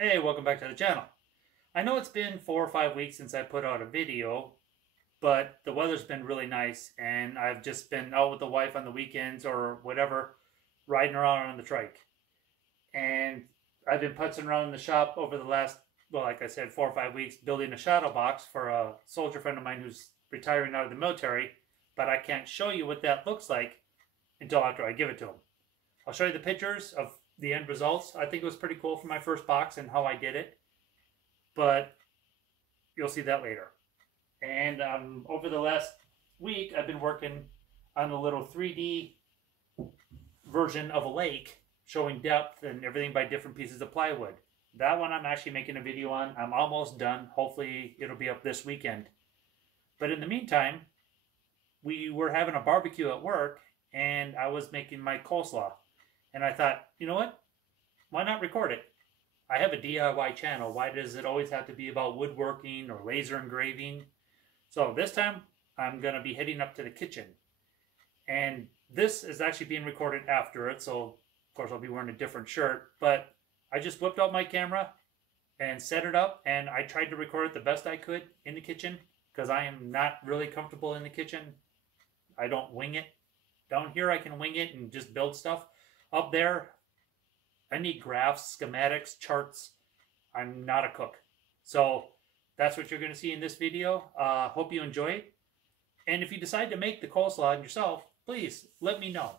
Hey, welcome back to the channel. I know it's been 4 or 5 weeks since I put out a video, but the weather's been really nice and I've just been out with the wife on the weekends or whatever, riding around on the trike. And I've been putzing around in the shop over the last, well, like I said, 4 or 5 weeks, building a shadow box for a soldier friend of mine who's retiring out of the military, but I can't show you what that looks like until after I give it to him. I'll show you the pictures of the end results. I think it was pretty cool for my first box and how I did it, but you'll see that later. And over the last week, I've been working on a little 3D version of a lake, showing depth and everything by different pieces of plywood. That one I'm actually making a video on. I'm almost done. Hopefully it'll be up this weekend. But in the meantime, we were having a barbecue at work and I was making my coleslaw. And I thought, you know what? Why not record it? I have a DIY channel. Why does it always have to be about woodworking or laser engraving? So this time, I'm going to be heading up to the kitchen. And this is actually being recorded after it, so of course I'll be wearing a different shirt. But I just whipped out my camera and set it up, and I tried to record it the best I could in the kitchen, because I am not really comfortable in the kitchen. I don't wing it. Down here I can wing it and just build stuff. Up there, I need graphs, schematics, charts. I'm not a cook. So that's what you're going to see in this video. Hope you enjoy it. And if you decide to make the coleslaw yourself, please let me know.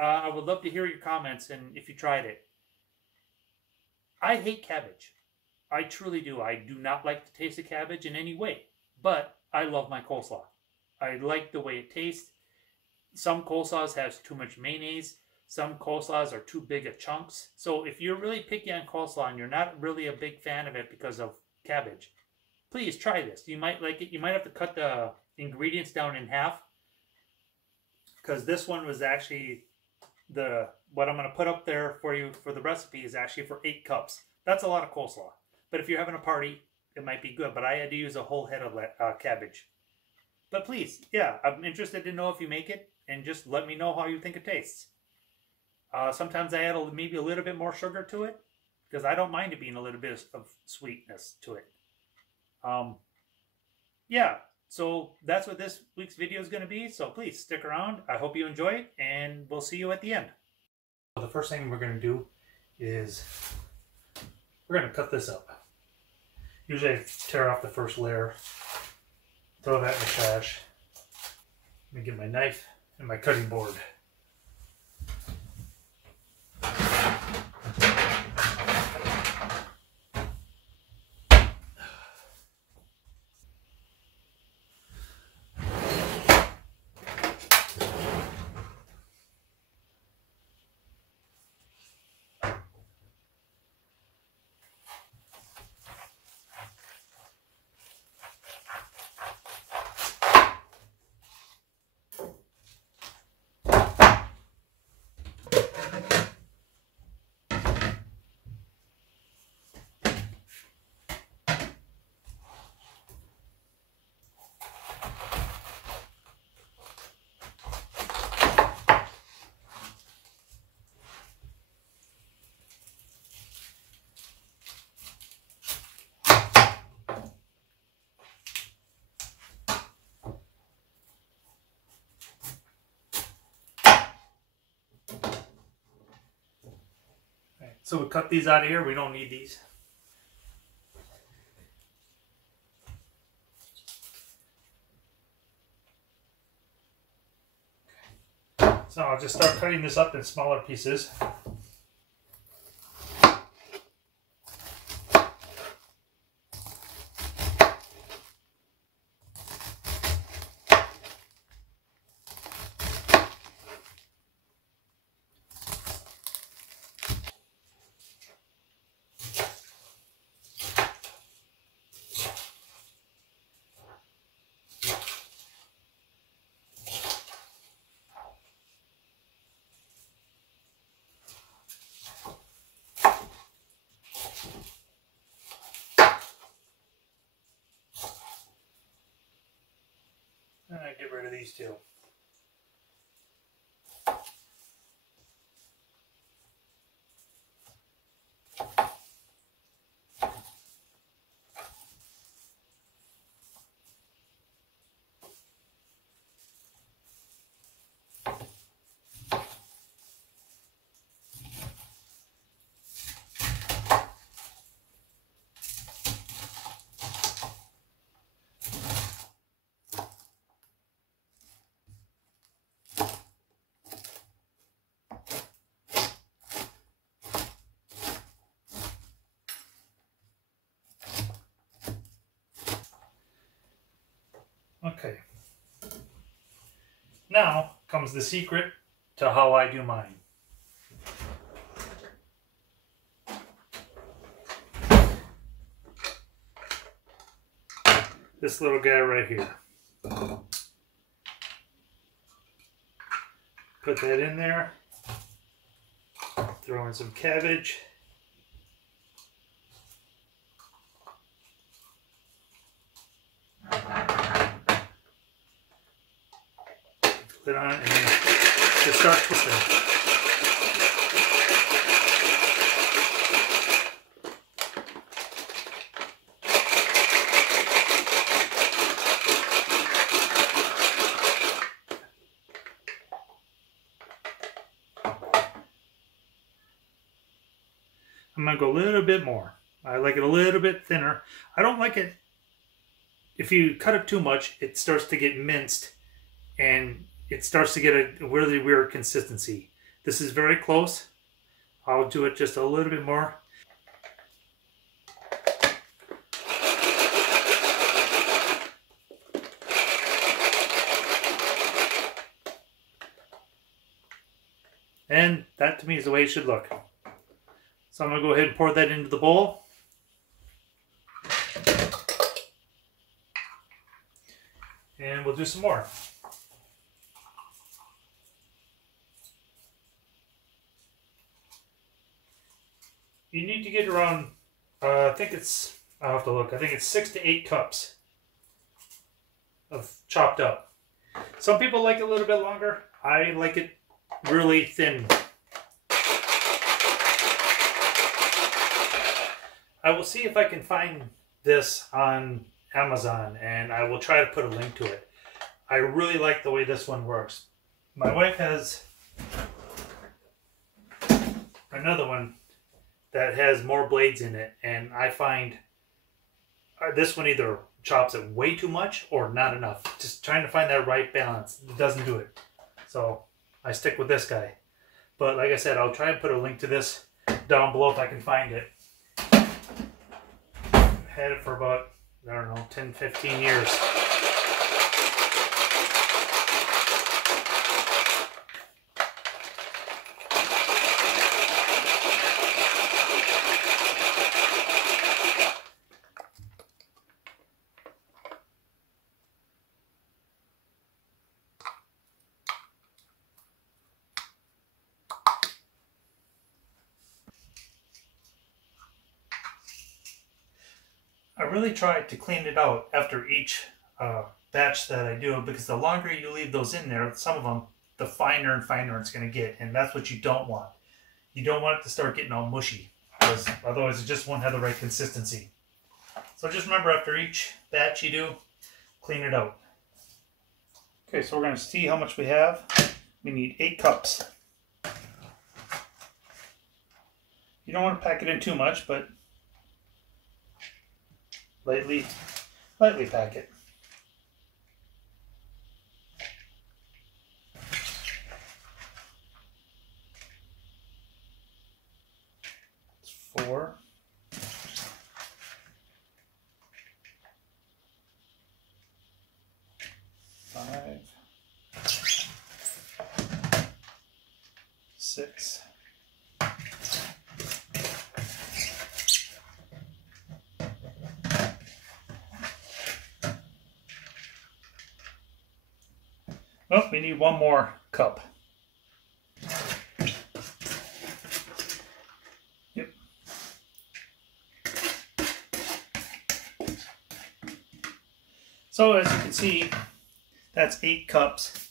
I would love to hear your comments and if you tried it. I hate cabbage. I truly do. I do not like the taste of cabbage in any way. But I love my coleslaw. I like the way it tastes. Some coleslaws have too much mayonnaise. Some coleslaws are too big of chunks. So if you're really picky on coleslaw and you're not really a big fan of it because of cabbage, please try this. You might like it. You might have to cut the ingredients down in half, because this one was actually what I'm going to put up there for you for the recipe is actually for 8 cups. That's a lot of coleslaw. But if you're having a party, it might be good. But I had to use a whole head of cabbage. But please, yeah, I'm interested to know if you make it, and just let me know how you think it tastes. Sometimes I add maybe a little bit more sugar to it, because I don't mind it being a little bit of sweetness to it. Yeah, so that's what this week's video is going to be. So please stick around. I hope you enjoy it, and we'll see you at the end. So the first thing we're going to do is we're going to cut this up. Usually I tear off the first layer, throw that in the trash. Let me get my knife and my cutting board. So we cut these out of here. We don't need these. So I'll just start cutting this up in smaller pieces. And I get rid of these two. Okay. Now comes the secret to how I do mine. This little guy right here. Put that in there. Throw in some cabbage. Put it on and just start twisting. I'm going to go a little bit more. I like it a little bit thinner. I don't like it, if you cut it too much, it starts to get minced and it starts to get a really weird consistency. This is very close. I'll do it just a little bit more. And that to me is the way it should look. So I'm going to go ahead and pour that into the bowl. And we'll do some more. You need to get around, I think it's, I'll have to look, I think it's 6 to 8 cups of chopped up. Some people like it a little bit longer. I like it really thin. I will see if I can find this on Amazon and I will try to put a link to it. I really like the way this one works. My wife has another one that has more blades in it, and I find this one either chops it way too much or not enough. Just trying to find that right balance. It doesn't do it. So I stick with this guy. But like I said, I'll try and put a link to this down below if I can find it. Had it for about, I don't know, 10, 15 years. I really try to clean it out after each batch that I do, because the longer you leave those in there, some of them, the finer and finer it's going to get, and that's what you don't want. You don't want it to start getting all mushy, because otherwise it just won't have the right consistency. So just remember, after each batch you do, clean it out. Okay, so we're going to see how much we have. We need 8 cups. You don't want to pack it in too much, but lightly pack it. It's 4. 5. 6. Oh, we need 1 more cup. Yep. So as you can see, that's 8 cups.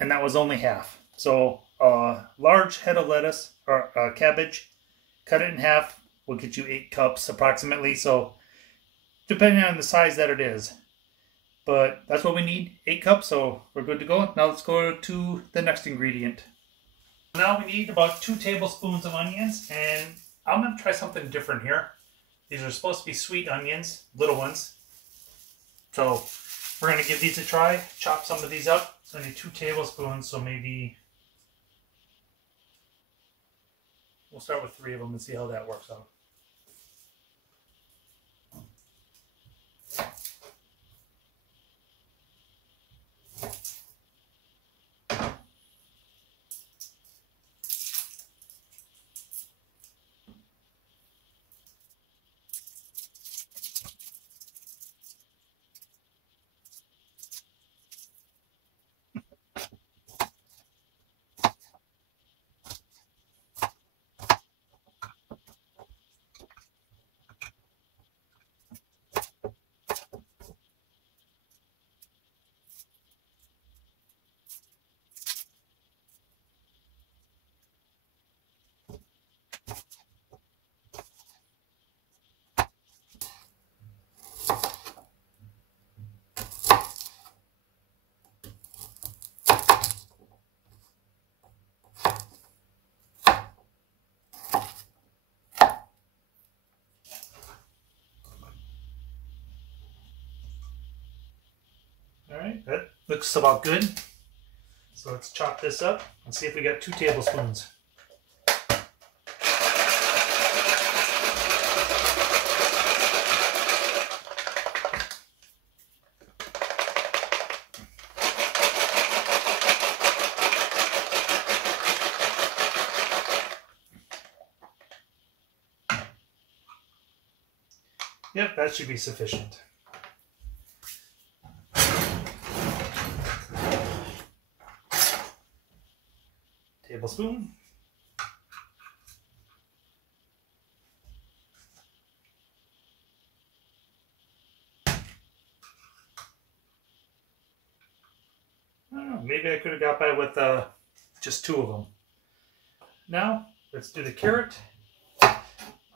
And that was only half. So a large head of lettuce or cabbage, cut it in half, will get you 8 cups approximately. So depending on the size that it is. But that's what we need, 8 cups, so we're good to go. Now let's go to the next ingredient. Now we need about 2 tablespoons of onions, and I'm going to try something different here. These are supposed to be sweet onions, little ones. So we're going to give these a try, chop some of these up. So I need 2 tablespoons, so maybe we'll start with 3 of them and see how that works out. Looks about good. So let's chop this up and see if we got 2 tablespoons. Yep, that should be sufficient. Tablespoon. I don't know, maybe I could have got by with just 2 of them. Now, let's do the carrot.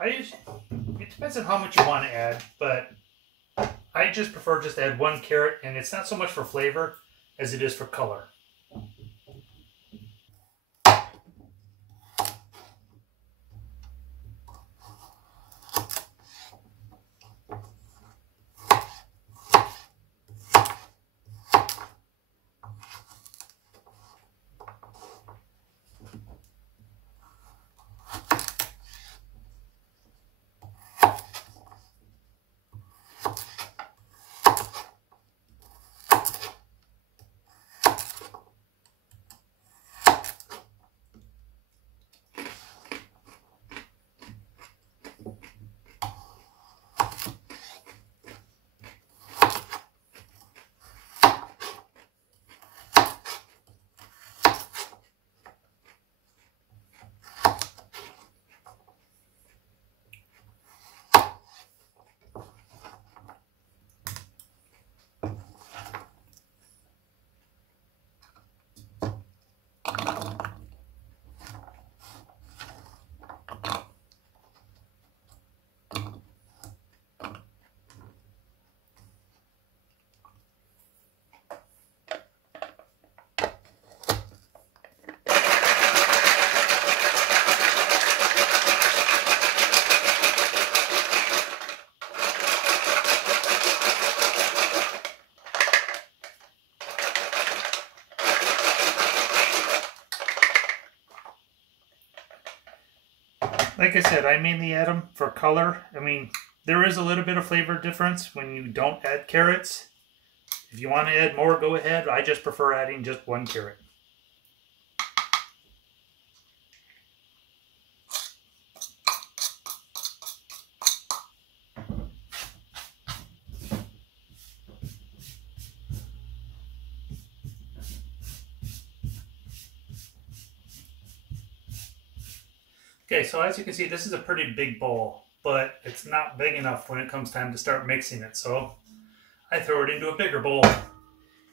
It depends on how much you want to add, but I just prefer just to add 1 carrot, and it's not so much for flavor as it is for color. Like I said, I mainly add them for color. I mean, there is a little bit of flavor difference when you don't add carrots. If you want to add more, go ahead. I just prefer adding just 1 carrot. Okay, so as you can see, this is a pretty big bowl, but it's not big enough when it comes time to start mixing it. So I throw it into a bigger bowl,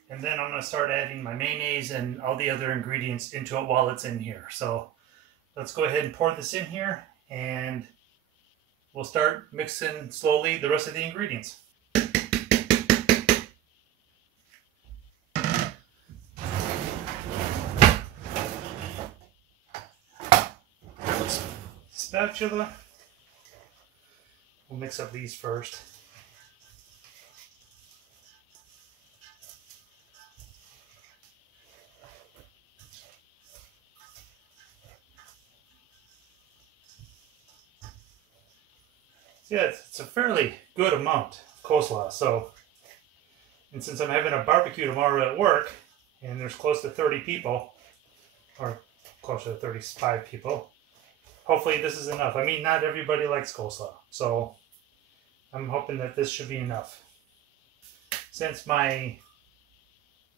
and then I'm going to start adding my mayonnaise and all the other ingredients into it while it's in here. So let's go ahead and pour this in here, and we'll start mixing slowly the rest of the ingredients. Spatula. We'll mix up these first. Yeah, it's a fairly good amount of coleslaw. So, and since I'm having a barbecue tomorrow at work, and there's close to 30 people, or closer to 35 people, hopefully this is enough. I mean, not everybody likes coleslaw, so I'm hoping that this should be enough. Since my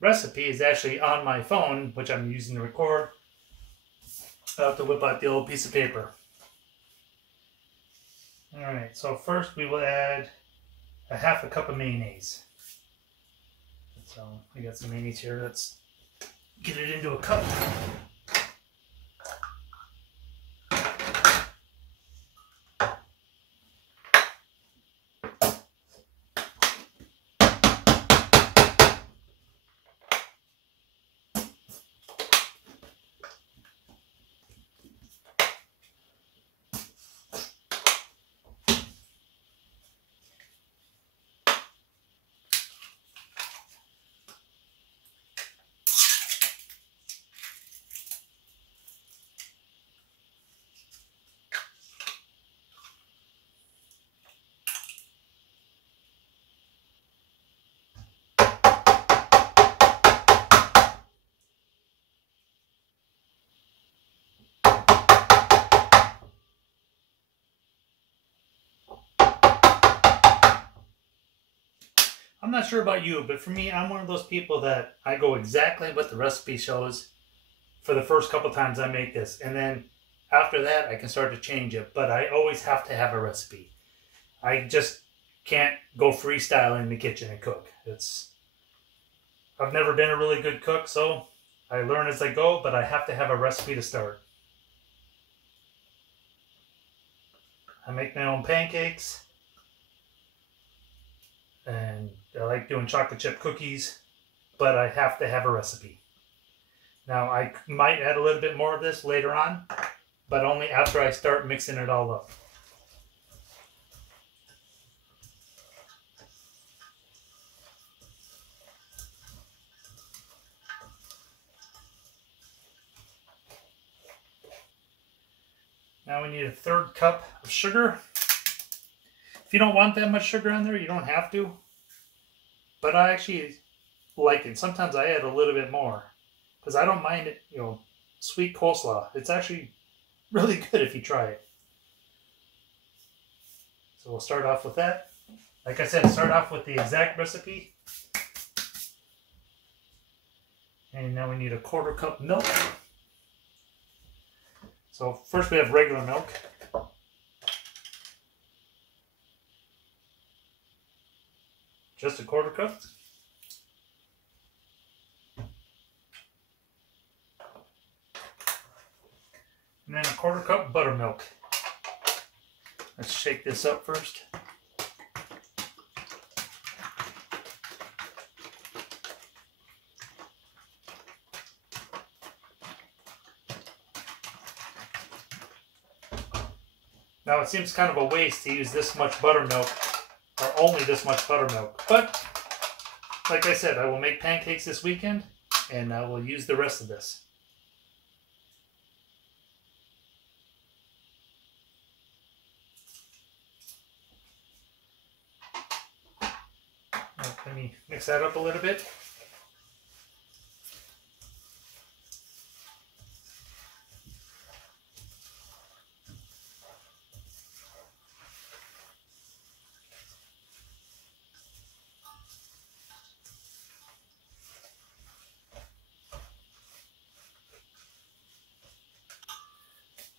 recipe is actually on my phone, which I'm using to record, I'll have to whip out the old piece of paper. Alright, so first we will add a half a cup of mayonnaise. So I got some mayonnaise here. Let's get it into a cup. I'm not sure about you, but for me, I'm one of those people that I go exactly what the recipe shows for the first couple times I make this. And then after that, I can start to change it. But I always have to have a recipe. I just can't go freestyle in the kitchen and cook. I've never been a really good cook, so I learn as I go, but I have to have a recipe to start. I make my own pancakes. And I like doing chocolate chip cookies, but I have to have a recipe. Now, I might add a little bit more of this later on, but only after I start mixing it all up. Now we need a 1/3 cup of sugar. If you don't want that much sugar on there, you don't have to. But I actually like it. Sometimes I add a little bit more because I don't mind it, sweet coleslaw. It's actually really good if you try it. So we'll start off with that. Like I said, start off with the exact recipe. And now we need a 1/4 cup milk. So first we have regular milk. Just a 1/4 cup. And then a 1/4 cup buttermilk. Let's shake this up first. Now it seems kind of a waste to use this much buttermilk, or only this much buttermilk. But, like I said, I will make pancakes this weekend, and I will use the rest of this. Let me mix that up a little bit.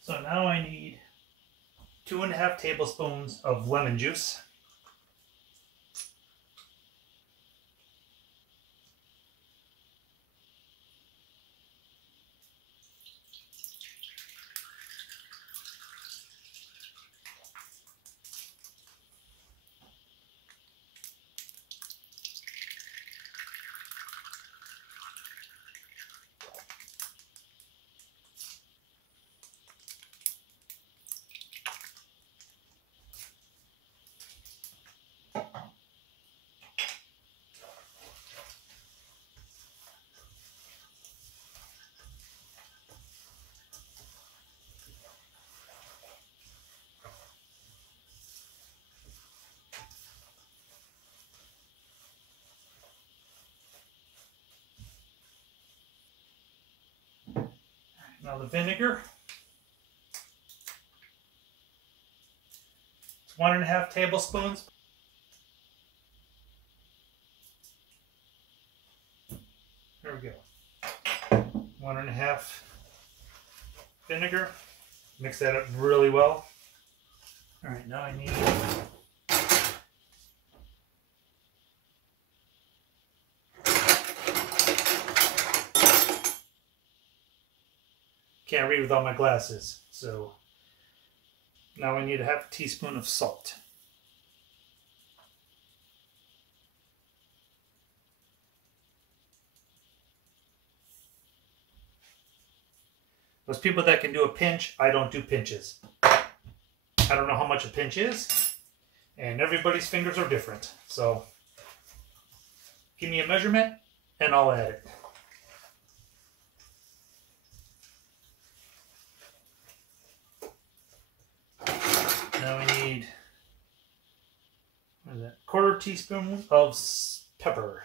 So now I need 2½ tablespoons of lemon juice. Now the vinegar. It's 1½ tablespoons. There we go. 1½ vinegar. Mix that up really well. All right, now I need can't read without my glasses. So now I need 1/2 teaspoon of salt. Those people that can do a pinch, I don't do pinches. I don't know how much a pinch is, and everybody's fingers are different. So give me a measurement and I'll add it. Now we need, what is that, 1/4 teaspoon of pepper.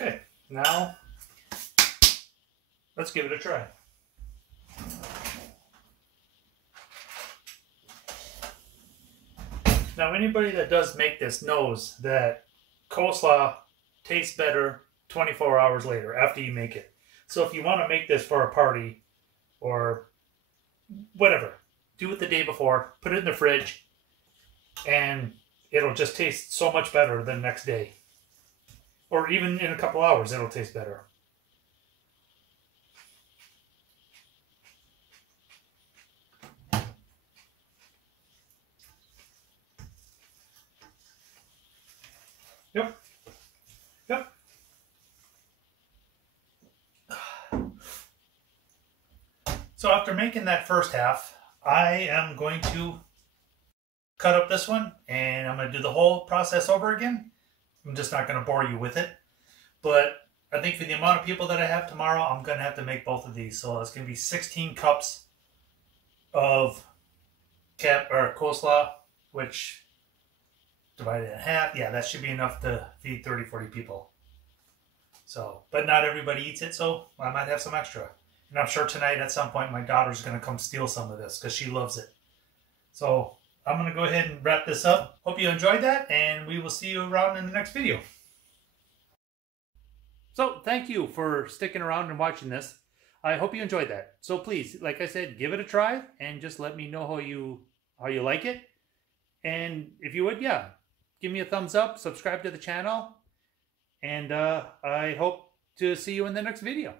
Okay, now let's give it a try. Now, anybody that does make this knows that coleslaw tastes better 24 hours later after you make it. So if you want to make this for a party or whatever, do it the day before, put it in the fridge, and it'll just taste so much better the next day. Or even in a couple hours, it'll taste better. Yep. Yep. So after making that first half, I am going to cut up this one and I'm going to do the whole process over again. I'm just not going to bore you with it. But I think for the amount of people that I have tomorrow, I'm going to have to make both of these. So it's going to be 16 cups of coleslaw, which divided in half, yeah, that should be enough to feed 30, 40 people. So, but not everybody eats it, so I might have some extra. And I'm sure tonight at some point my daughter's going to come steal some of this because she loves it. So I'm going to go ahead and wrap this up. Hope you enjoyed that, and we will see you around in the next video. So thank you for sticking around and watching this. I hope you enjoyed that. So please, like I said, give it a try and just let me know how you like it. And if you would, yeah, give me a thumbs up, subscribe to the channel, and I hope to see you in the next video.